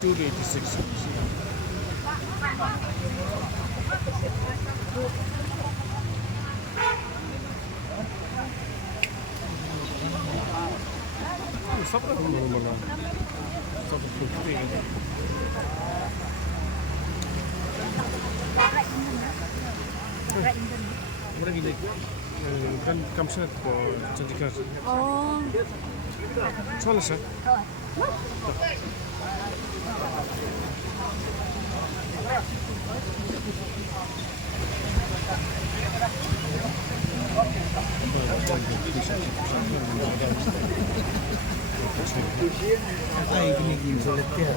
286. صبر والله صبر كثير. Berapa gini? Kan kamu sudah jadikan. Oh. Soalnya sih. Ay, gini-gini sulit ya.